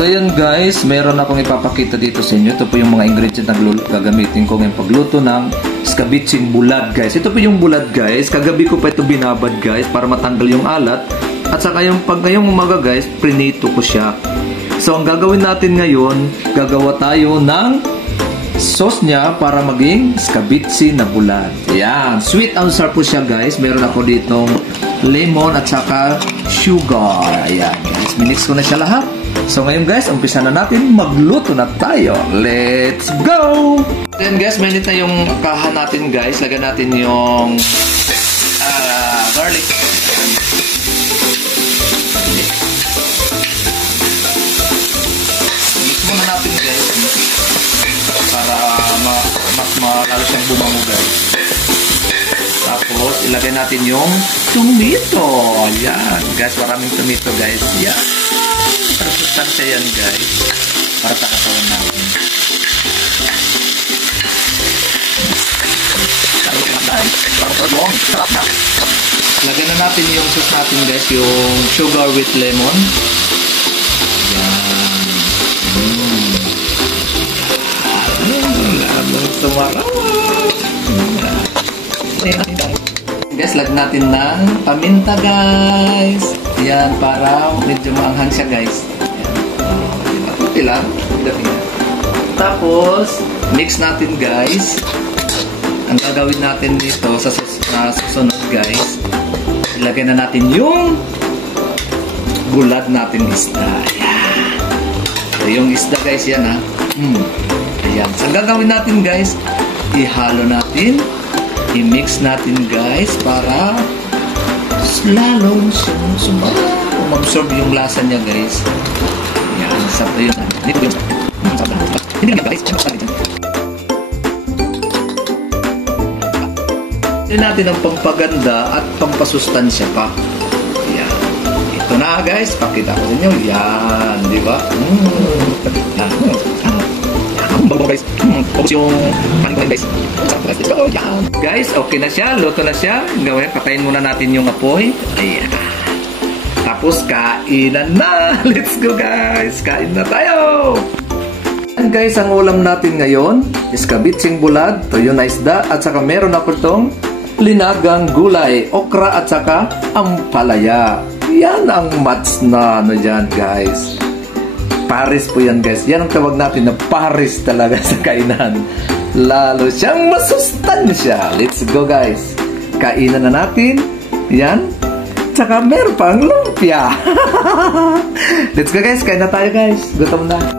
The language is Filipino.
So yun guys, meron akong ipapakita dito sa inyo. Ito po yung mga ingredients na gagamitin ko ngayong pagluto ng scabitsing bulad guys. Ito po yung bulad guys. Kagabi ko pa ito binabad guys para matanggal yung alat. At saka yung pag ngayong umaga guys, prinito ko siya. So ang gagawin natin ngayon, gagawa tayo ng sauce niya para maging scabitsi na bulad. Ayan, sweet and sour po siya guys. Meron ako ditong lemon at saka sugar. Ayan guys, minix ko na siya lahat. So ngayon guys, umpisa na natin, magluto na tayo. Let's go! Then guys, mainit na yung kahan natin guys. Lagyan natin yung garlic. Mix muna natin guys. Para mas malalo siyang bumango guys. Tapos, ilagay natin yung tomato. Ayan. Guys, maraming tomato guys. Ayan. Para sustansya yan guys. Para sa katawan natin. Lagyan na natin yung sauce natin guys. Yung sugar with lemon. Ayan. Tumarawa. Guys, lagyan natin ng paminta guys. Ayan, para medyo maanghang siya guys. Ayan. Kunti lang. Tapos, mix natin guys. Ang gagawin natin dito sa susunod guys, ilagay na natin yung bulad natin isda. Ayan. So, yung isda guys, yan ha. Ayan. So, ang gagawin natin guys, ihalo natin, i-mix natin guys para lalong sumabsorb yung lasa niya guys. Ayan. Sarap yun. Hindi na guys. Hindi natin ang pampaganda at pampasustansya pa. Ayan. Ito na guys. Pakita ko sa inyo. Yan. Di ba? Yan. Guys. Focus yung panin ko guys. Yan. Guys, okay na siya. Luto na siya. Gawin. Patayin muna natin yung apoy. Ayan. Tapos kainan na. Let's go guys. Kain na tayo. And guys, ang ulam natin ngayon is scabitsing bulad, toyo na isda, at saka meron ako itong linagang gulay, okra at saka ampalaya. Yan ang match na ano dyan guys. Paris po yan guys. Yan ang tawag natin na Paris talaga sa kainan. Lalo siyang masustansya. Let's go guys. Kainan na natin. Yan. Tsaka meron pang lumpia. Let's go guys. Kain na tayo guys. Gutom na.